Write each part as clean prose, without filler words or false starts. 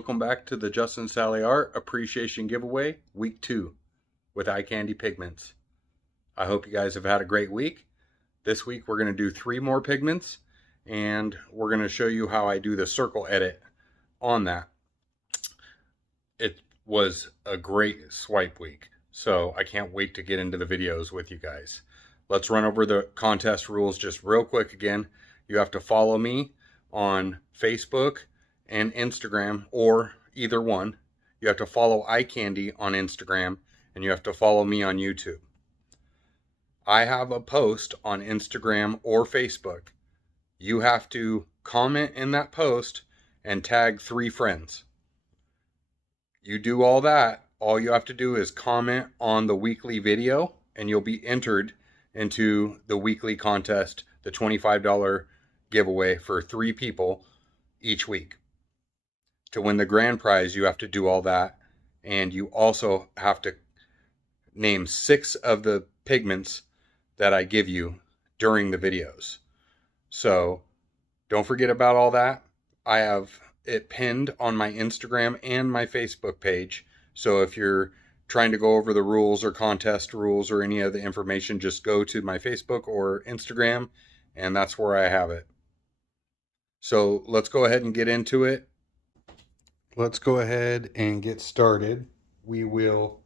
welcome back to the Justin Sally Art Appreciation Giveaway, Week 2 with Eye Candy Pigments. I hope you guys have had a great week. This week we're going to do 3 more pigments, and we're going to show you how I do the circle edit on that. It was a great swipe week, so I can't wait to get into the videos with you guys. Let's run over the contest rules just real quick again. You have to follow me on Facebook and Instagram, or either one. You have to follow Eye Candy on Instagram, and you have to follow me on YouTube. I have a post on Instagram or Facebook. You have to comment in that post and tag 3 friends. You do all that, all you have to do is comment on the weekly video, and you'll be entered into the weekly contest, the $25 giveaway for 3 people each week. To win the grand prize, you have to do all that, and you also have to name 6 of the pigments that I give you during the videos. So don't forget about all that. I have it pinned on my Instagram and my Facebook page. So if you're trying to go over the rules or contest rules or any of the information, just go to my Facebook or Instagram, and that's where I have it. So let's go ahead and get into it. Let's go ahead and get started. We will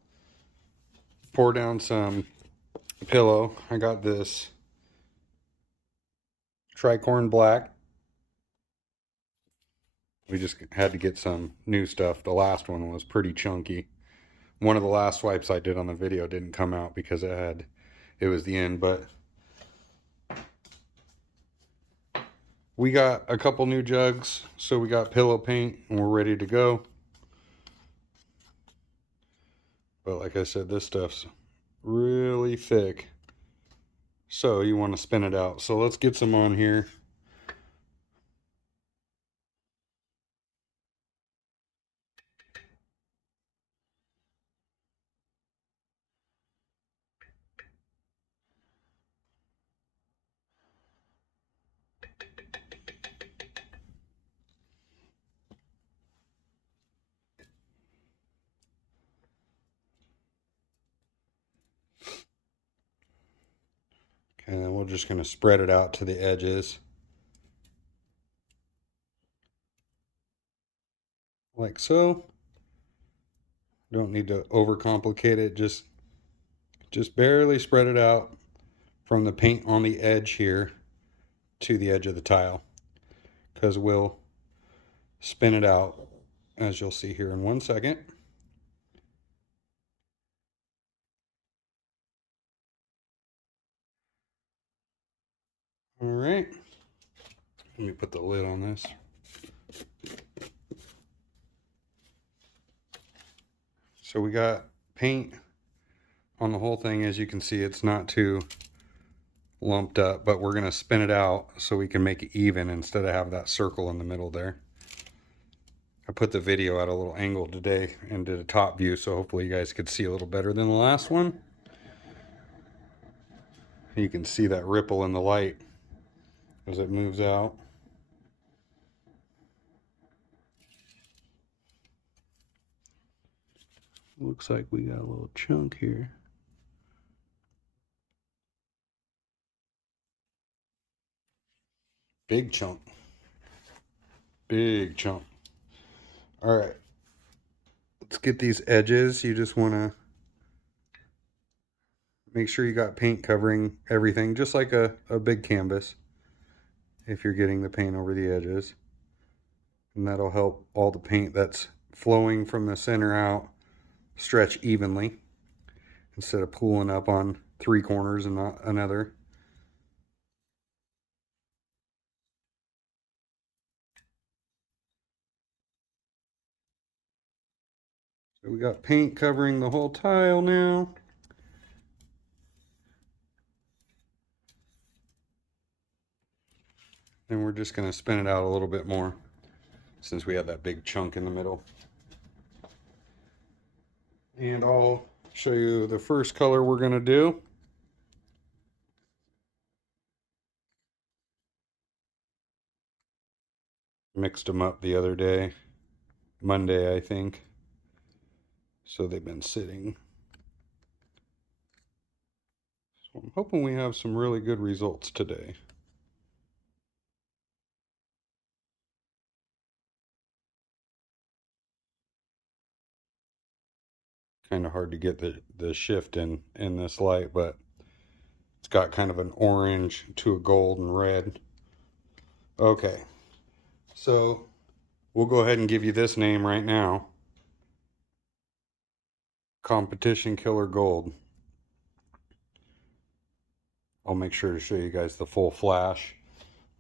pour down some pillow. I got this tricorn black. We just had to get some new stuff. The last one was pretty chunky. One of the last swipes I did on the video didn't come out because it was the end, but we got a couple new jugs, so we got pillow paint and we're ready to go. But like I said, this stuff's really thick, so you want to spin it out. So let's get some on here. And then we're just going to spread it out to the edges. Like so. Don't need to overcomplicate it. Just barely spread it out from the paint on the edge here to the edge of the tile. Because we'll spin it out, as you'll see here in 1 second. All right, let me put the lid on this. So we got paint on the whole thing. As you can see, it's not too lumped up, but we're going to spin it out so we can make it even instead of have that circle in the middle there. I put the video at a little angle today and did a top view, so hopefully you guys could see a little better than the last one. You can see that ripple in the light as it moves out. Looks like we got a little chunk here. Big chunk. Big chunk. All right. Let's get these edges. You just want to make sure you got paint covering everything, just like a big canvas, if you're getting the paint over the edges. And that'll help all the paint that's flowing from the center out stretch evenly instead of pooling up on 3 corners and not another. So we got paint covering the whole tile now. And we're just going to spin it out a little bit more since we have that big chunk in the middle. And I'll show you the first color we're going to do. Mixed them up the other day. Monday, I think. So they've been sitting. So I'm hoping we have some really good results today. Kind of hard to get the shift in this light, but it's got kind of an orange to a gold and red. Okay, so we'll go ahead and give you this name right now. Competition Killer Gold. I'll make sure to show you guys the full flash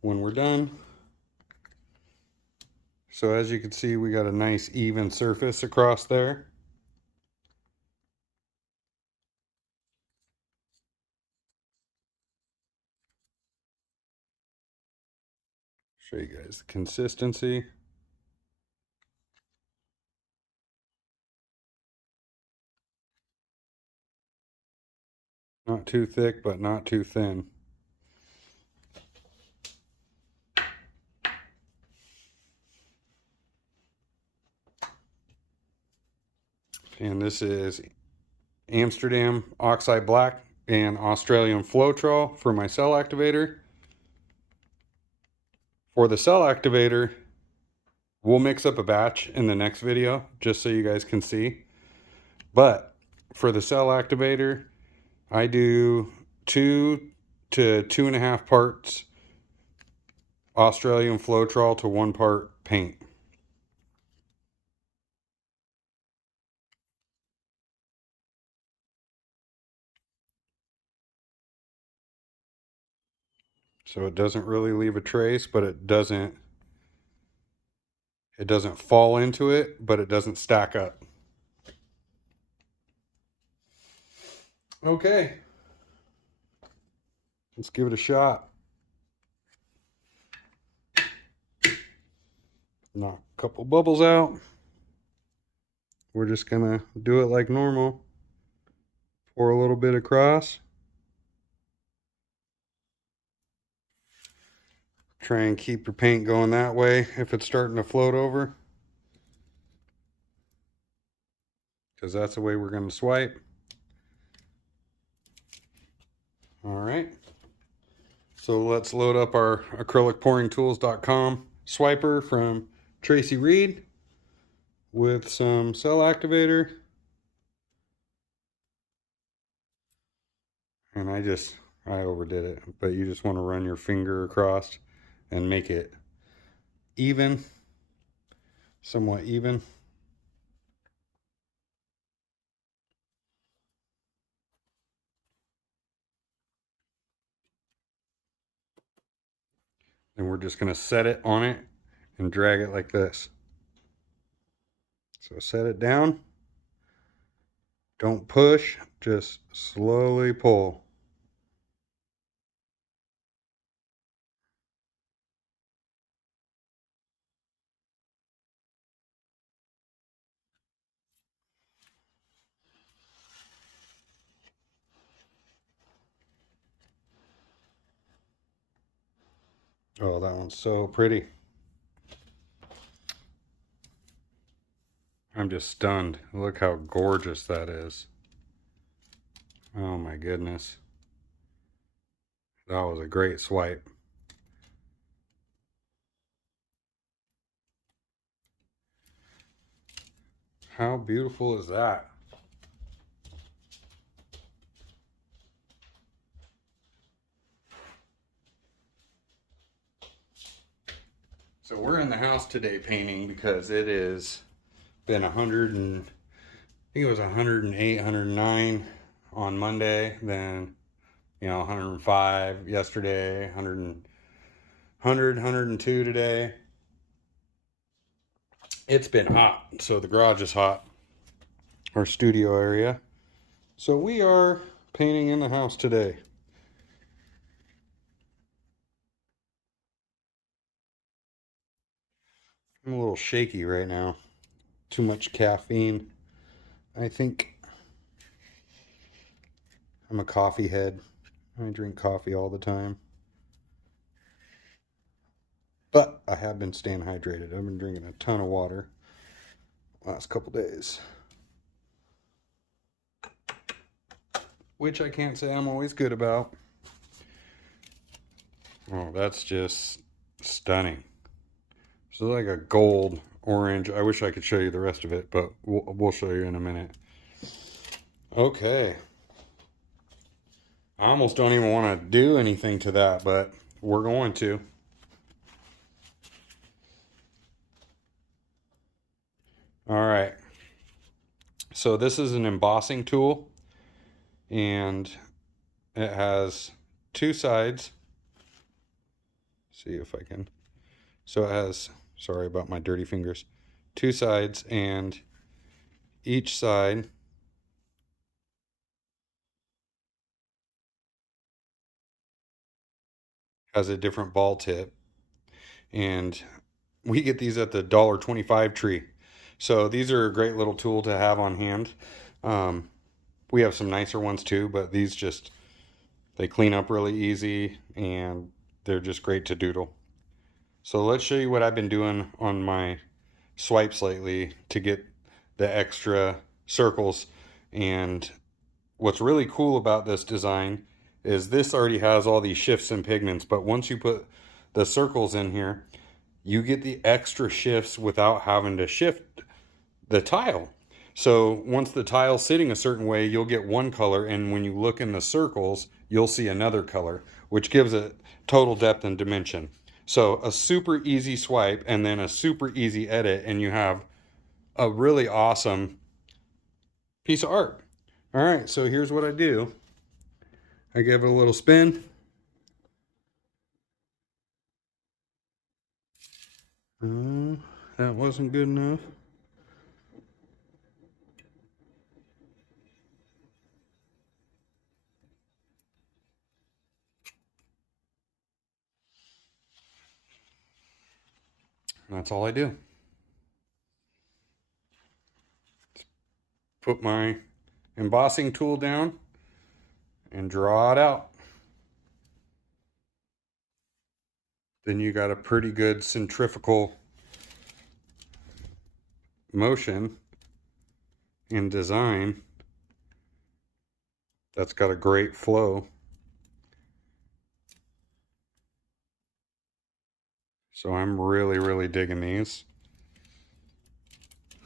when we're done. So as you can see, we got a nice even surface across there. Show you guys the consistency. Not too thick, but not too thin. And this is Amsterdam Oxide Black and Australian Floetrol for my cell activator. For the cell activator, we'll mix up a batch in the next video, just so you guys can see. But for the cell activator, I do 2 to 2.5 parts Australian Floetrol to 1 part paint. So it doesn't really leave a trace, but it doesn't fall into it, but it doesn't stack up. Okay, let's give it a shot. Knock a couple bubbles out. We're just gonna do it like normal. Pour a little bit across. Try and keep your paint going that way if it's starting to float over, because that's the way we're going to swipe. All right, so let's load up our acrylicpouringtools.com swiper from Tracy Reed with some cell activator. And I overdid it, but you just want to run your finger across and make it even, somewhat even. And we're just going to set it on it and drag it like this. So set it down. Don't push, just slowly pull. Oh, that one's so pretty. I'm just stunned. Look how gorgeous that is. Oh my goodness. That was a great swipe. How beautiful is that? So we're in the house today painting because it has been 100 and I think it was 108, 109 on Monday, then 105 yesterday, 100, 102 today. It's been hot, so the garage is hot, our studio area. So we are painting in the house today. I'm a little shaky right now. Too much caffeine. I think I'm a coffee head. I drink coffee all the time. But I have been staying hydrated. I've been drinking a ton of water. last couple days. Which I can't say I'm always good about. Oh, that's just stunning. So like a gold orange. I wish I could show you the rest of it, but we'll show you in a minute. Okay. I almost don't even want to do anything to that, but we're going to. All right. So this is an embossing tool, and it has two sides. See if I can. So it has, sorry about my dirty fingers, two sides, and each side has a different ball tip. And we get these at the $1.25 tree. So these are a great little tool to have on hand. We have some nicer ones too, but these just, they clean up really easy and they're just great to doodle. So let's show you what I've been doing on my swipes lately to get the extra circles. And what's really cool about this design is this already has all these shifts and pigments, but once you put the circles in here, you get the extra shifts without having to shift the tile. So once the tile's sitting a certain way, you'll get one color, and when you look in the circles, you'll see another color, which gives it total depth and dimension. So a super easy swipe and then a super easy edit, and you have a really awesome piece of art. All right, so here's what I do. I give it a little spin. That wasn't good enough. That's all I do. Put my embossing tool down and draw it out. Then you got a pretty good centrifugal motion in design that's got a great flow. So I'm really digging these.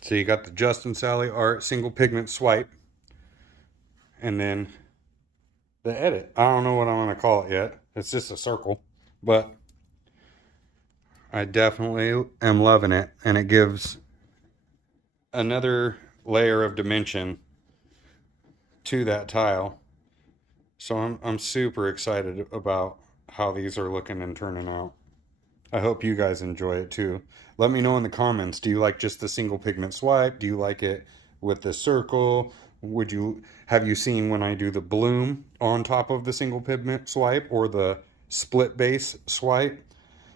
So you got the Justin Salleyart single pigment swipe, and then the edit. I don't know what I'm going to call it yet. It's just a circle, but I definitely am loving it, and it gives another layer of dimension to that tile. So I'm super excited about how these are looking and turning out. I hope you guys enjoy it too. Let me know in the comments, do you like just the single pigment swipe? Do you like it with the circle? Have you seen when I do the bloom on top of the single pigment swipe, or the split base swipe?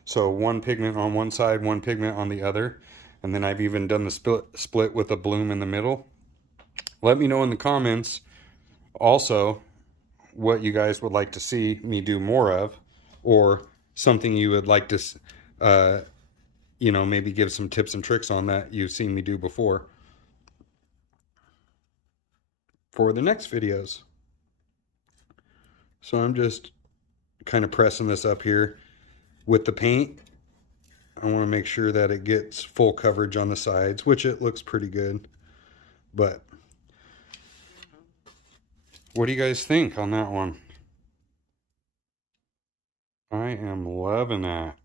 So one pigment on one side, one pigment on the other. And then I've even done the split with a bloom in the middle. Let me know in the comments also what you guys would like to see me do more of, or something you would like to, maybe give some tips and tricks on that you've seen me do before for the next videos. So I'm just kind of pressing this up here with the paint. I want to make sure that it gets full coverage on the sides, which it looks pretty good. But what do you guys think on that one? I am loving that.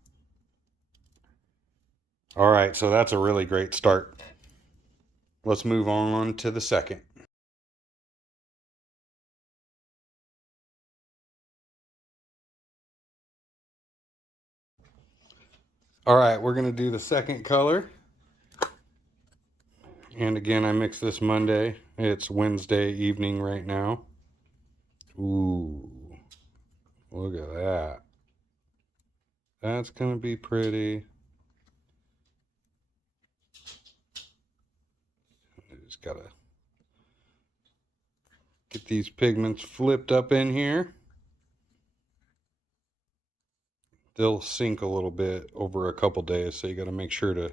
All right, so that's a really great start. Let's move on to the second. All right, we're gonna do the second color. And again, I mixed this Monday. It's Wednesday evening right now. Ooh, look at that. That's gonna be pretty. I just gotta get these pigments flipped up in here. They'll sink a little bit over a couple days, so you gotta make sure to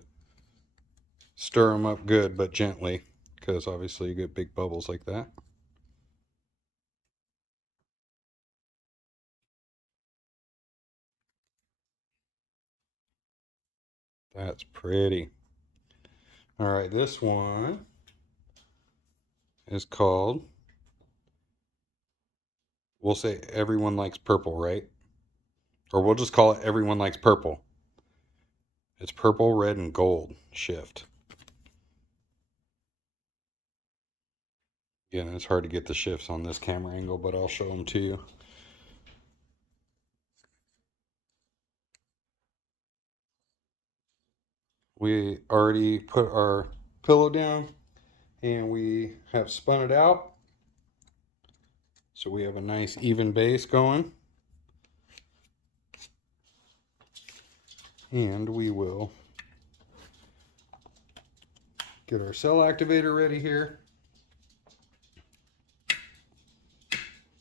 Stir them up good, but gently, because obviously you get big bubbles like that. That's pretty. All right, this one is called, we'll say Everyone Likes Purple, right? Or we'll just call it Everyone Likes Purple. It's purple, red, and gold shift. Again, it's hard to get the shifts on this camera angle, but I'll show them to you. We already put our pillow down and we have spun it out. So we have a nice even base going. And we will get our cell activator ready here.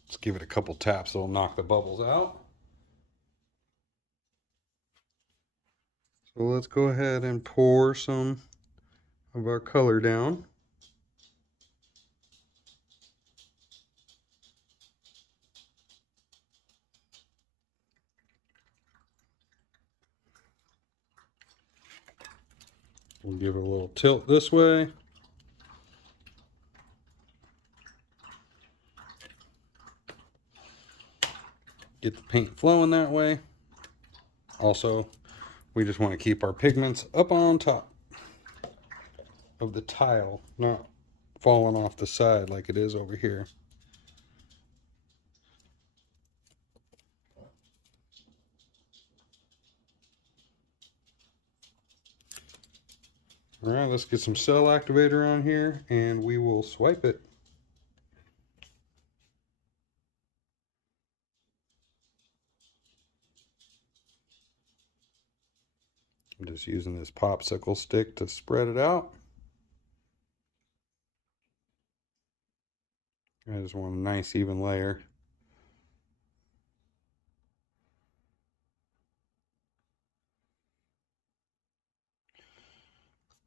Let's give it a couple taps, it'll knock the bubbles out. So let's go ahead and pour some of our color down. We'll give it a little tilt this way. Get the paint flowing that way. Also, we just want to keep our pigments up on top of the tile, not falling off the side like it is over here. All right, let's get some cell activator on here and we will swipe it. I'm just using this popsicle stick to spread it out. I just want a nice even layer.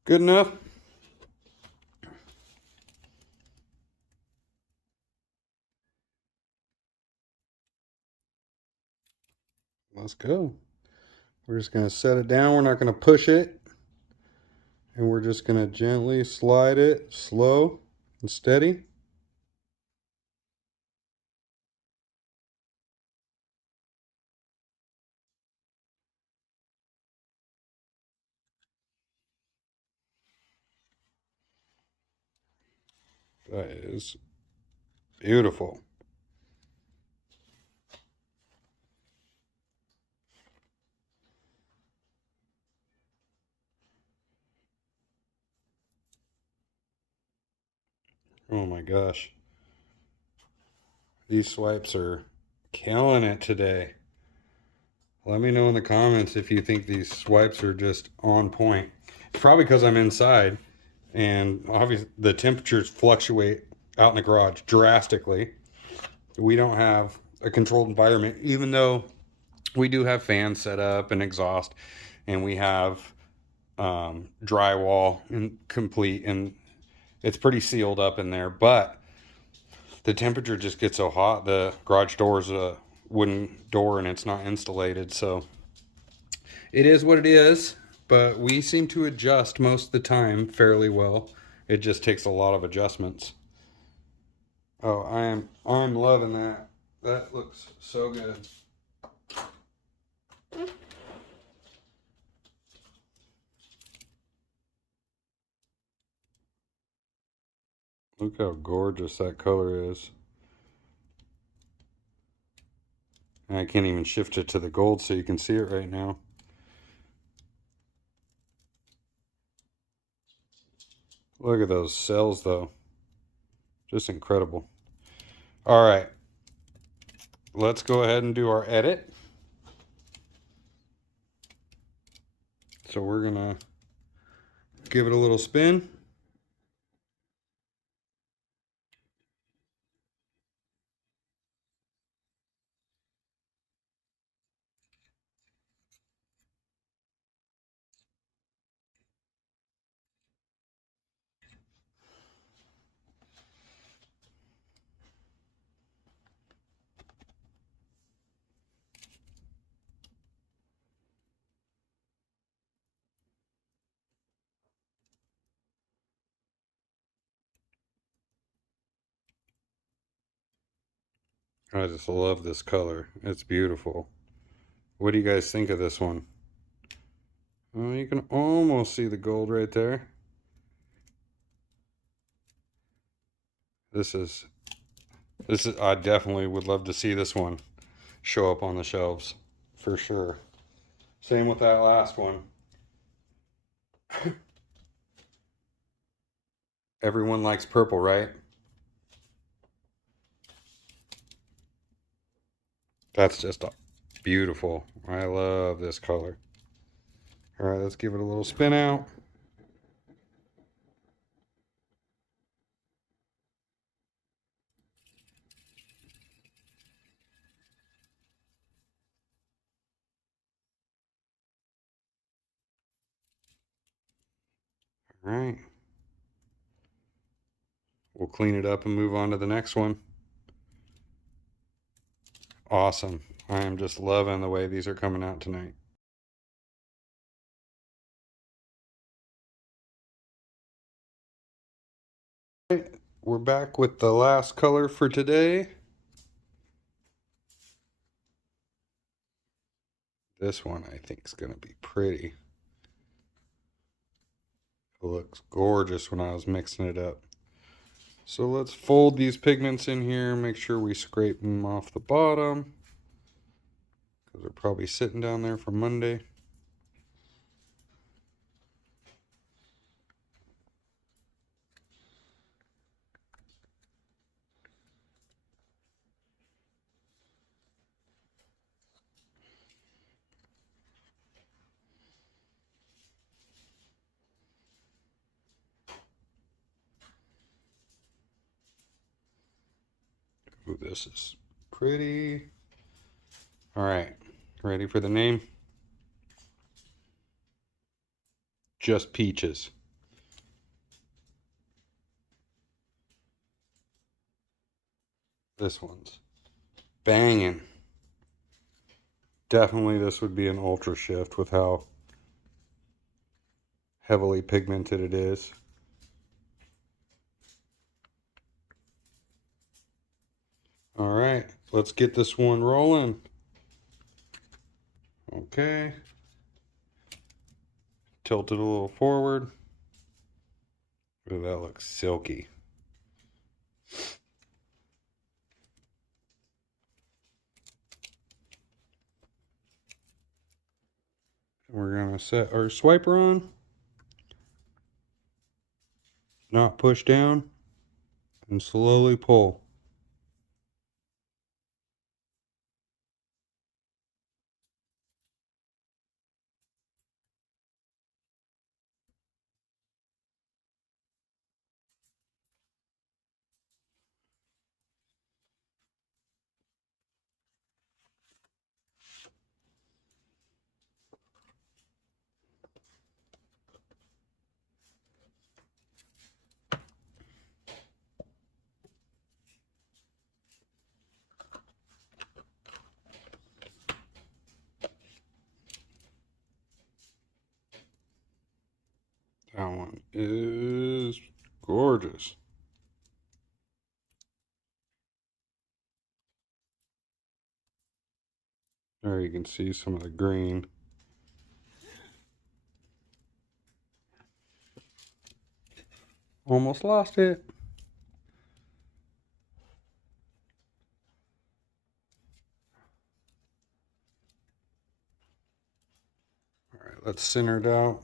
Good enough. Let's go. We're just going to set it down. We're not going to push it. And we're just going to gently slide it, slow and steady. That is beautiful. Oh my gosh. These swipes are killing it today. Let me know in the comments if you think these swipes are just on point. It's probably because I'm inside and obviously the temperatures fluctuate out in the garage drastically. We don't have a controlled environment, even though we do have fans set up and exhaust, and we have drywall and complete, and it's pretty sealed up in there, but the temperature just gets so hot. The garage door is a wooden door and it's not insulated, so it is what it is, but we seem to adjust most of the time fairly well. It just takes a lot of adjustments. Oh, I'm loving that. That looks so good. Look how gorgeous that color is. And I can't even shift it to the gold so you can see it right now. Look at those cells though. Just incredible. All right. Let's go ahead and do our edit. So we're gonna give it a little spin. I just love this color. It's beautiful. What do you guys think of this one? Oh, you can almost see the gold right there. This is, I definitely would love to see this one show up on the shelves for sure. Same with that last one. Everyone likes purple, right? That's just beautiful. I love this color. All right, let's give it a little spin out. All right. We'll clean it up and move on to the next one. Awesome. I am just loving the way these are coming out tonight. We're back with the last color for today. This one I think is going to be pretty. It looks gorgeous when I was mixing it up. So let's fold these pigments in here, make sure we scrape them off the bottom, because they're probably sitting down there for Monday. Ooh, this is pretty. All right, ready for the name? Just Peaches. This one's banging. Definitely this would be an ultra shift with how heavily pigmented it is. All right, let's get this one rolling. Okay. Tilt it a little forward. Ooh, that looks silky. We're gonna set our swiper on. Not push down. And slowly pull. That one is gorgeous. There you can see some of the green. Almost lost it. All right, let's center it out.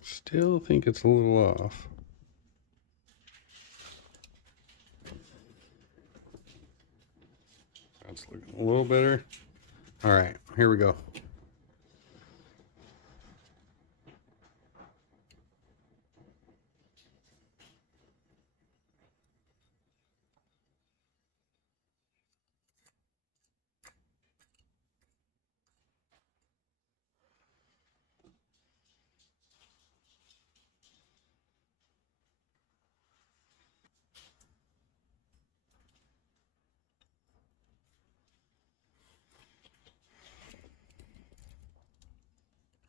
Still think it's a little off. That's looking a little better. All right, here we go.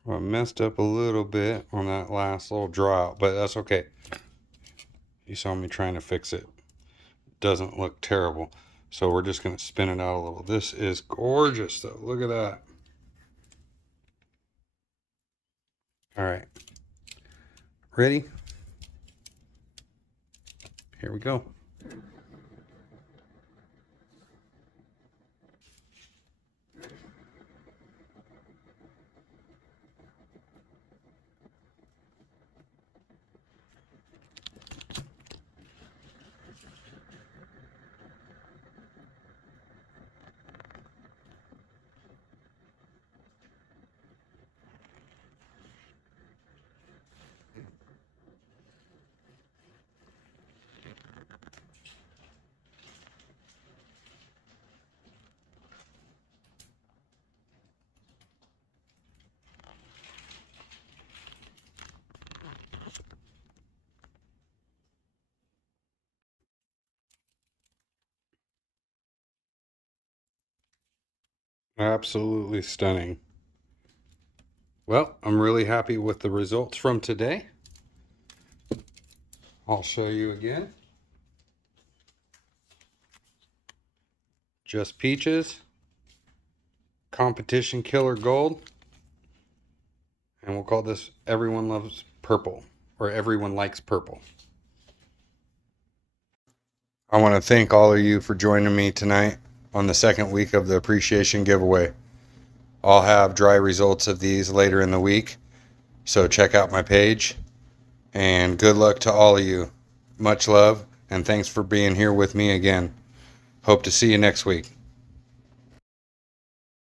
Well, I messed up a little bit on that last little draw out, but that's okay. You saw me trying to fix it. Doesn't look terrible. So we're just going to spin it out a little. This is gorgeous though. Look at that. All right. Ready? Here we go. Absolutely stunning. Well, I'm really happy with the results from today. I'll show you again. Just Peaches, Competition Killer Gold, and we'll call this Everyone Loves Purple, or Everyone Likes Purple. I want to thank all of you for joining me tonight on the second week of the appreciation giveaway. I'll have dry results of these later in the week, so check out my page, and good luck to all of you. Much love, and thanks for being here with me again. Hope to see you next week.